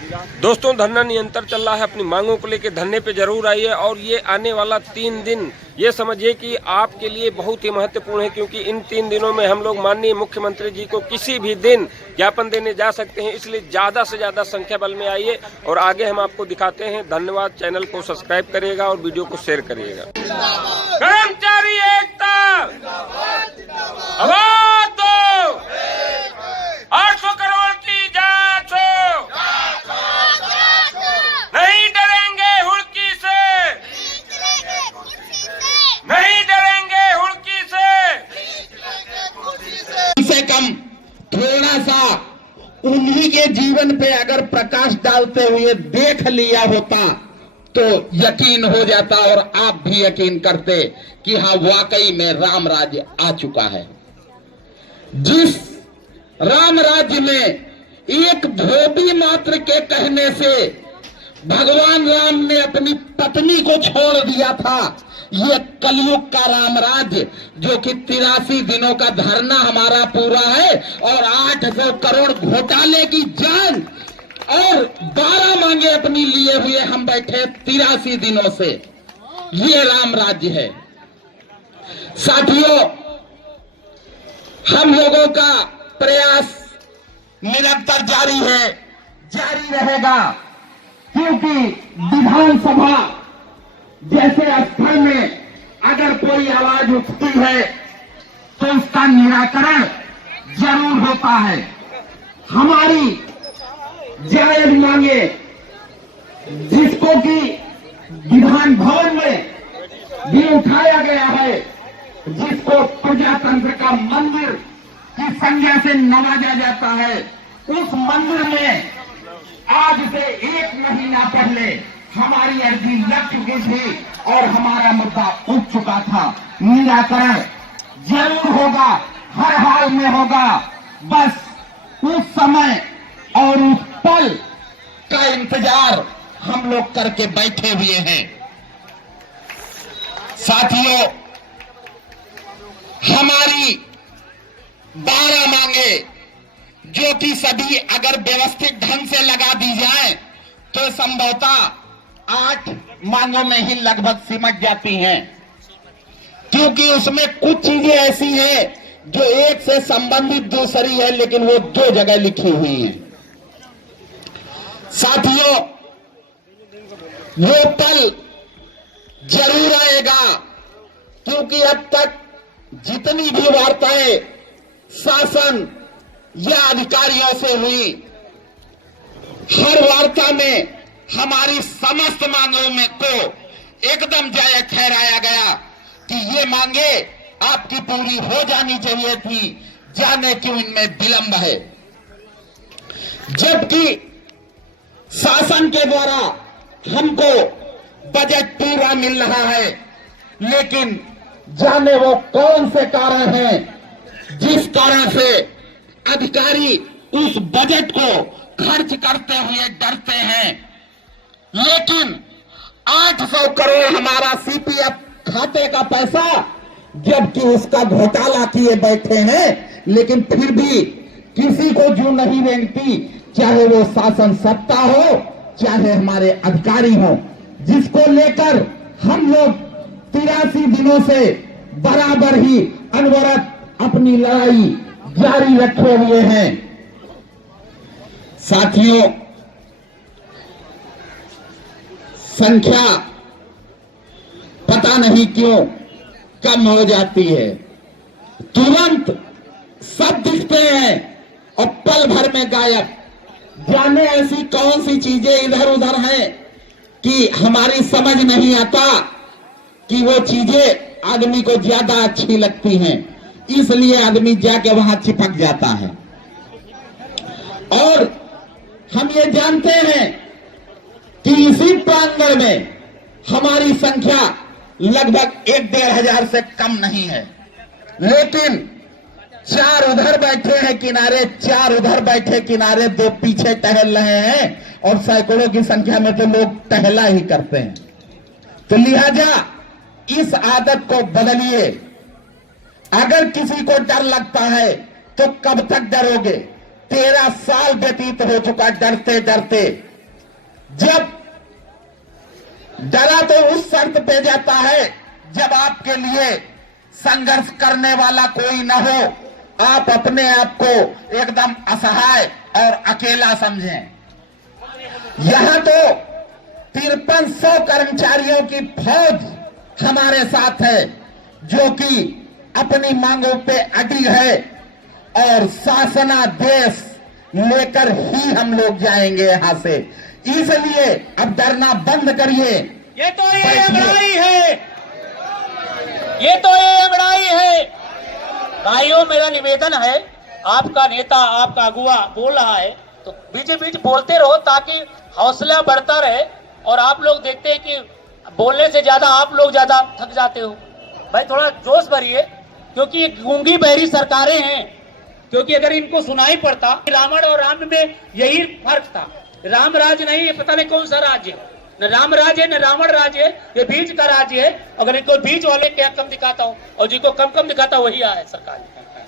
दोस्तों, धरना निरंतर चल रहा है। अपनी मांगों को लेकर धरने पे जरूर आइए और ये आने वाला 3 दिन ये समझिए कि आपके लिए बहुत ही महत्वपूर्ण है, क्योंकि इन 3 दिनों में हम लोग माननीय मुख्यमंत्री जी को किसी भी दिन ज्ञापन देने जा सकते हैं। इसलिए ज्यादा से ज्यादा संख्या बल में आइए और आगे हम आपको दिखाते हैं। धन्यवाद। चैनल को सब्सक्राइब करिएगा और वीडियो को शेयर करिएगा। कर्मचारी एकता आवाज दो, 800 करोड़ की जांच हो, नहीं डरेंगे हुड़की से, नहीं डरेंगे हुड़की से कम थोड़ा सा उन्हीं के जीवन पे अगर प्रकाश डालते हुए देख लिया होता तो यकीन हो जाता और आप भी यकीन करते कि हाँ, वाकई में राम राज्य आ चुका है। जिस राम राज्य में एक धोबी मात्र के कहने से भगवान राम ने अपनी पत्नी को छोड़ दिया था, ये कलयुग का राम राज्य जो कि 83 दिनों का धरना हमारा पूरा है और 800 करोड़ घोटाले की जांच और 12 मांगे अपनी लिए हुए हम बैठे 83 दिनों से, ये राम राज्य है। साथियों, हम लोगों का प्रयास निरंतर जारी है, जारी रहेगा, क्योंकि विधानसभा जैसे स्थल में अगर कोई आवाज उठती है तो उसका निराकरण जरूर होता है। हमारी जायज मांगे जिसको कि विधान भवन में भी उठाया गया है, जिसको प्रजातंत्र का मंदिर की संज्ञा से नवाजा जाता है, उस मंदिर में आज से 1 महीना पहले हमारी अर्जी लग चुकी थी और हमारा मुद्दा उठ चुका था। निराकरण जरूर होगा, हर हाल में होगा, बस उस समय और उस पल का इंतजार हम लोग करके बैठे हुए हैं। साथियों, हमारी 12 मांगे जो कि सभी अगर व्यवस्थित ढंग से लगा दी जाए तो संभवतः 8 मांगों में ही लगभग सिमट जाती हैं, क्योंकि उसमें कुछ चीजें ऐसी हैं जो एक से संबंधित दूसरी है, लेकिन वो 2 जगह लिखी हुई हैं। साथियों, वो पल जरूर आएगा, क्योंकि अब तक जितनी भी वार्ताएं शासन या अधिकारियों से हुई, हर वार्ता में हमारी समस्त मांगों में को एकदम जायज ठहराया गया कि ये मांगे आपकी पूरी हो जानी चाहिए थी, जाने क्यों इनमें विलंब है। जबकि शासन के द्वारा हमको बजट पूरा मिल रहा है, लेकिन जाने वो कौन से कारण हैं जिस कारण से अधिकारी उस बजट को खर्च करते हुए डरते हैं। लेकिन 800 करोड़ हमारा सीपीएफ खाते का पैसा, जबकि उसका घोटाला किए बैठे हैं, लेकिन फिर भी किसी को जो नहीं रेंगती, चाहे वो शासन सत्ता हो चाहे हमारे अधिकारी हो, जिसको लेकर हम लोग 83 दिनों से बराबर ही अनवरत अपनी लड़ाई जारी रखे हुए हैं। साथियों, संख्या पता नहीं क्यों कम हो जाती है, तुरंत सब दिखते हैं और पल भर में गायब। जाने ऐसी कौन सी चीजें इधर उधर हैं कि हमारी समझ नहीं आता कि वो चीजें आदमी को ज्यादा अच्छी लगती हैं, इसलिए आदमी जाके वहां चिपक जाता है। और हम ये जानते हैं कि इसी प्रांगण में हमारी संख्या लगभग 1-1.5 हजार से कम नहीं है, लेकिन 4 उधर बैठे हैं किनारे, 4 उधर बैठे किनारे, 2 पीछे टहल रहे हैं और सैकड़ों की संख्या में तो लोग टहला ही करते हैं। तो लिहाजा इस आदत को बदलिए। अगर किसी को डर लगता है तो कब तक डरोगे? 13 साल व्यतीत हो चुका डरते डरते। जब डरा तो उस शर्त पे जाता है जब आपके लिए संघर्ष करने वाला कोई न हो, आप अपने आप को एकदम असहाय और अकेला समझें। यहां तो 5300 कर्मचारियों की फौज हमारे साथ है जो कि अपनी मांगों पे अड़ी है और शासनादेश लेकर ही हम लोग जाएंगे यहां से। इसलिए अब डरना बंद करिए। ये अंगड़ाई है, ये अंगड़ाई है। भाइयों, मेरा निवेदन है, आपका नेता, आपका अगुआ बोल रहा है तो बीच बीच बोलते रहो ताकि हौसला बढ़ता रहे। और आप लोग देखते हैं कि बोलने से ज्यादा आप लोग ज्यादा थक जाते हो। भाई थोड़ा जोश भरिए, क्योंकि ये गूंगी बहरी सरकारें हैं। क्योंकि अगर इनको सुनाई पड़ता, रावण और राम में यही फर्क था। राम राज नहीं, ये पता नहीं कौन सा राज्य है, न राम राज है न रावण राज है, ये बीच का राज्य है। अगर इनको बीच वाले क्या कम दिखाता हूँ और जिनको कम कम दिखाता हूँ वही आए सरकार।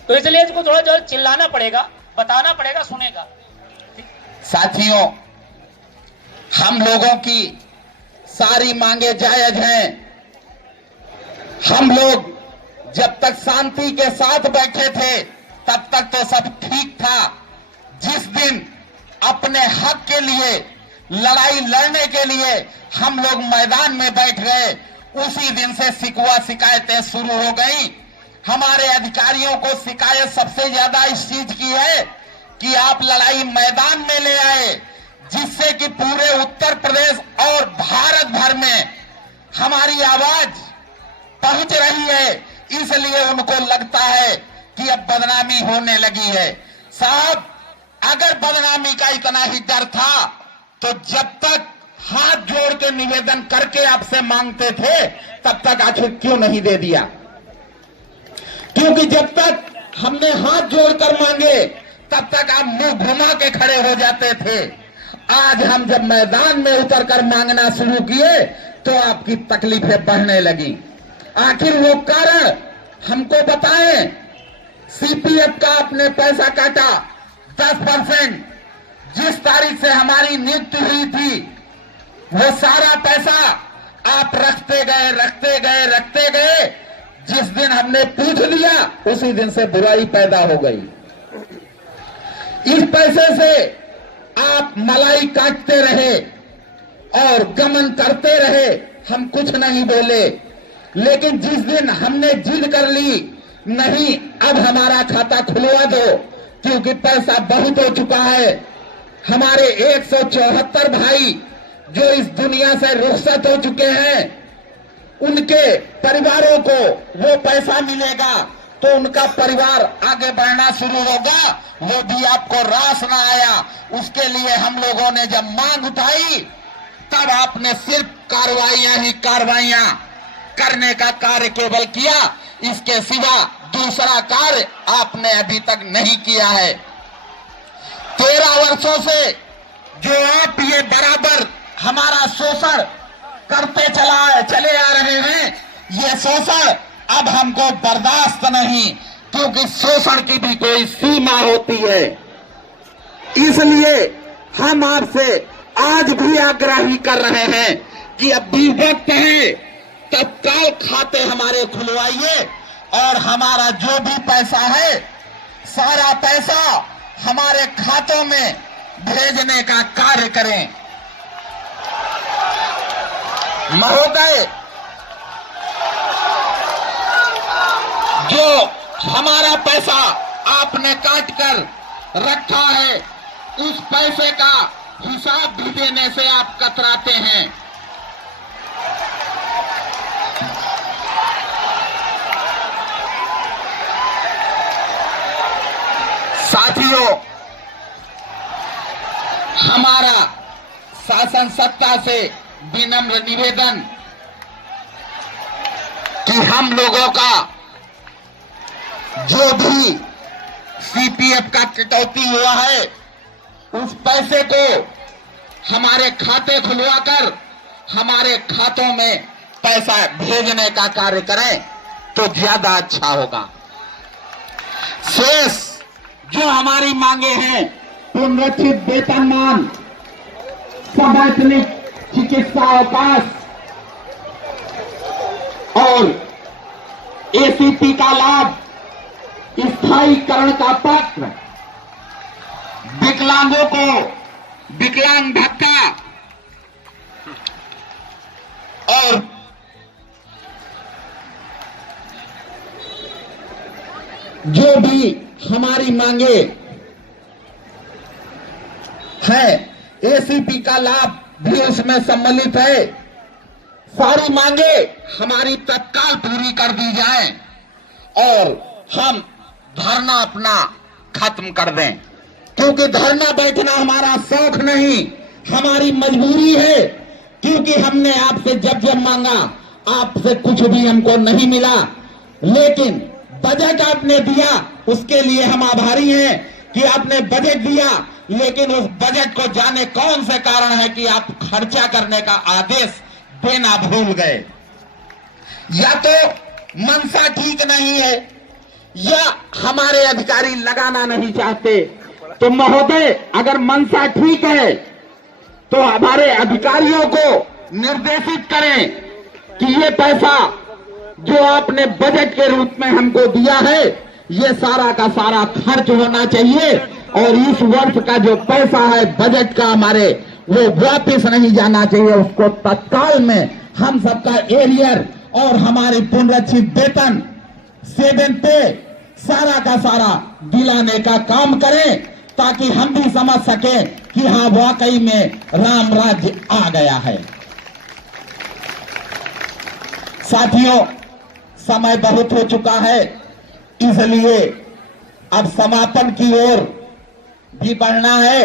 तो इसलिए इसको थोड़ा जो चिल्लाना पड़ेगा, बताना पड़ेगा, सुनेगा। साथियों, हम लोगों की सारी मांगे जायज हैं। हम लोग जब तक शांति के साथ बैठे थे तब तक तो सब ठीक था। जिस दिन अपने हक के लिए लड़ाई लड़ने के लिए हम लोग मैदान में बैठ गए, उसी दिन से शिकवा शिकायतें शुरू हो गई। हमारे अधिकारियों को शिकायत सबसे ज्यादा इस चीज की है कि आप लड़ाई मैदान में ले आए, जिससे कि पूरे उत्तर प्रदेश और भारत भर में हमारी आवाज पहुंच रही है। इसलिए उनको लगता है कि अब बदनामी होने लगी है। साहब, अगर बदनामी का इतना ही डर था तो जब तक हाथ जोड़ के निवेदन करके आपसे मांगते थे तब तक आखिर क्यों नहीं दे दिया? क्योंकि जब तक हमने हाथ जोड़कर मांगे तब तक आप मुंह घुमा के खड़े हो जाते थे। आज हम जब मैदान में उतरकर मांगना शुरू किए तो आपकी तकलीफें बढ़ने लगी। आखिर वो कारण हमको बताएं। सीपीएफ का आपने पैसा काटा 10%, जिस तारीख से हमारी नियुक्ति हुई थी वो सारा पैसा आप रखते गए। जिस दिन हमने पूछ लिया उसी दिन से बुराई पैदा हो गई। इस पैसे से आप मलाई काटते रहे और गमन करते रहे, हम कुछ नहीं बोले। लेकिन जिस दिन हमने जिद कर ली, नहीं अब हमारा खाता खुलवा दो क्योंकि पैसा बहुत हो चुका है, हमारे 174 भाई जो इस दुनिया से रुखसत हो चुके हैं उनके परिवारों को वो पैसा मिलेगा तो उनका परिवार आगे बढ़ना शुरू होगा। वो भी आपको रास ना आया। उसके लिए हम लोगों ने जब मांग उठाई तब आपने सिर्फ कार्रवाइयां करने का कार्य केवल किया, इसके सिवा दूसरा कार्य आपने अभी तक नहीं किया है। 13 वर्षों से जो आप ये बराबर हमारा शोषण करते चले आ रहे हैं, ये शोषण अब हमको बर्दाश्त नहीं, क्योंकि शोषण की भी कोई सीमा होती है। इसलिए हम आपसे आज भी आग्रह ही कर रहे हैं कि अब भी वक्त है, तत्काल खाते हमारे खुलवाइए और हमारा जो भी पैसा है सारा पैसा हमारे खातों में भेजने का कार्य करें। महोदय, जो हमारा पैसा आपने काट कर रखा है उस पैसे का हिसाब भी देने से आप कतराते हैं। साथियों, हमारा शासन सत्ता से विनम्र निवेदन कि हम लोगों का जो भी सीपीएफ का कटौती हुआ है उस पैसे को हमारे खाते खुलवाकर हमारे खातों में पैसा भेजने का कार्य करें तो ज्यादा अच्छा होगा। शेष जो हमारी मांगे हैं, पुनरीक्षित वेतनमान, सवैतनिक चिकित्सा अवकाश और एसीपी का लाभ, स्थायीकरण का पत्र, विकलांगों को विकलांग भत्ता और जो भी हमारी मांगे है, एसीपी का लाभ भी उसमें सम्मिलित है। सारी मांगे हमारी तत्काल पूरी कर दी जाए और हम धरना अपना खत्म कर दें, क्योंकि धरना बैठना हमारा शौक नहीं, हमारी मजबूरी है। क्योंकि हमने आपसे जब मांगा, आपसे कुछ भी हमको नहीं मिला, लेकिन बजट आपने दिया, उसके लिए हम आभारी हैं कि आपने बजट दिया। लेकिन उस बजट को जाने कौन से कारण है कि आप खर्चा करने का आदेश देना भूल गए। या तो मंशा ठीक नहीं है या हमारे अधिकारी लगाना नहीं चाहते। तो महोदय, अगर मंशा ठीक है तो हमारे अधिकारियों को निर्देशित करें कि ये पैसा जो आपने बजट के रूप में हमको दिया है, ये सारा का सारा खर्च होना चाहिए और इस वर्ष का जो पैसा है बजट का हमारे, वो वापस नहीं जाना चाहिए। उसको तत्काल में हम सबका एरियर और हमारे पुनरीक्षित वेतन 7 पे सारा का सारा दिलाने का काम करें, ताकि हम भी समझ सके कि हाँ, वाकई में राम राज्य आ गया है। साथियों, समय बहुत हो चुका है, इसलिए अब समापन की ओर भी बढ़ना है।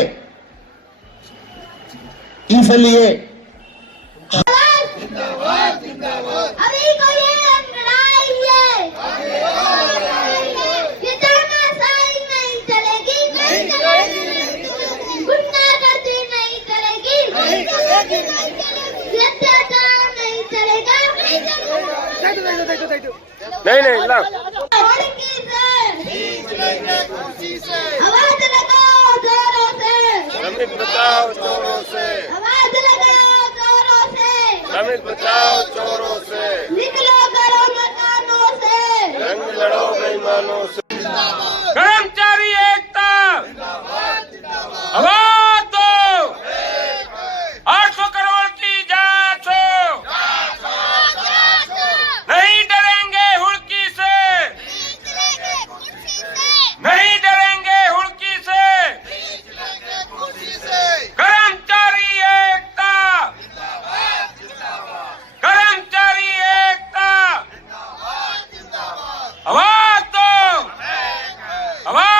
इसलिए अभी को ये लड़ाई है, ये तानाशाही नहीं चलेगी, गुंडागर्दी नहीं चलेगी, ये अत्याचार नहीं चलेगा। नहीं ला आवाज लगाओ जोरों से, दलित बचाओ चोरों से, आवाज लगाओ जोरों से, दलित बचाओ चोरों से, निकलो करो मकानों से, रंग लड़ो बेईमानों से। कर्मचारी एकता आवाज दो, 800 करोड़ की जांच हो, नहीं डरेंगे हुड़की से, नहीं डरेंगे हुड़की से। कर्मचारी एकता, कर्मचारी एकता आवाज दो, आवाज